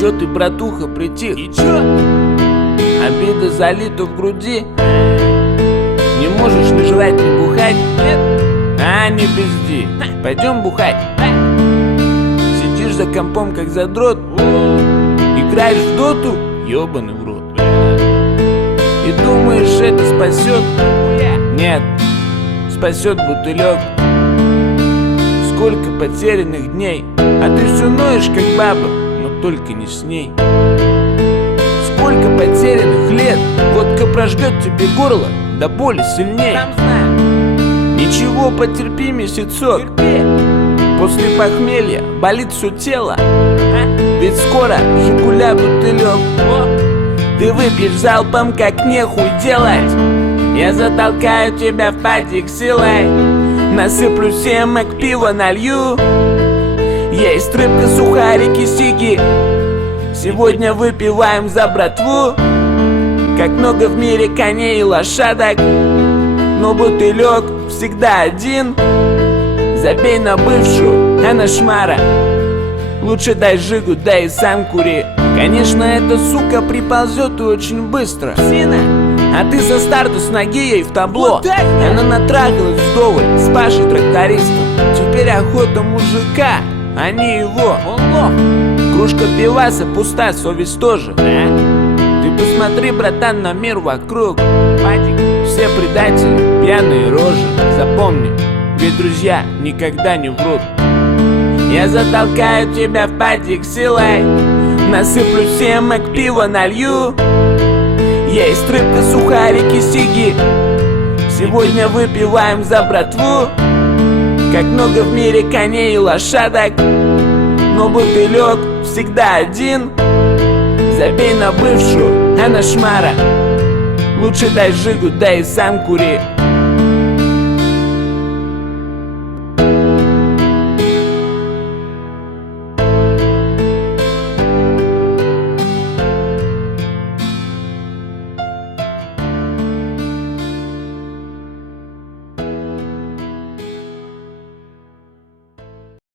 Чё ты, братуха, притих? И чё? Обида залита в груди. Не можешь ни жрать, ни бухать? Нет? Не пизди. Пойдем бухать. Сидишь за компом, как задрот. Играешь в доту? Ёбаный в рот. И думаешь, это спасет? Нет, спасет бутылек. Сколько потерянных дней, а ты все ноешь, как баба, но только не с ней. Сколько потерянных лет, водка прожгет тебе горло до боли сильней. Ничего, потерпи месяцок. После похмелья болит все тело. Ведь скоро Жигуля бутылек. Ты выпьешь залпом, как нехуй делать. Я затолкаю тебя в падик силой. Насыплю семок, пива налью. Есть рыбка, сухарики, сиги. Сегодня выпиваем за братву. Как много в мире коней и лошадок, но бутылек всегда один. Забей на бывшую, она шмара. Лучше дай жигу, да и сам кури. Конечно, эта сука приползет и очень быстро. Сина, а ты со старту с ноги ей в табло. Вот она натрахалась вдоволь с Пашей трактористом. Теперь охота мужика, а не его. Он лох. Кружка пиваса пуста, совесть тоже. Ты посмотри, братан, на мир вокруг. Все предатели, пьяные рожи. Запомни, ведь друзья никогда не врут. Я затолкаю тебя в падик силой. Насыплю семок, пива налью. Есть рыбка, сухарики, сиги. Сегодня выпиваем за братву. Как много в мире коней и лошадок, но бутылек всегда один. Забей на бывшую, она шмара. Лучше дай жигу, да и сам кури.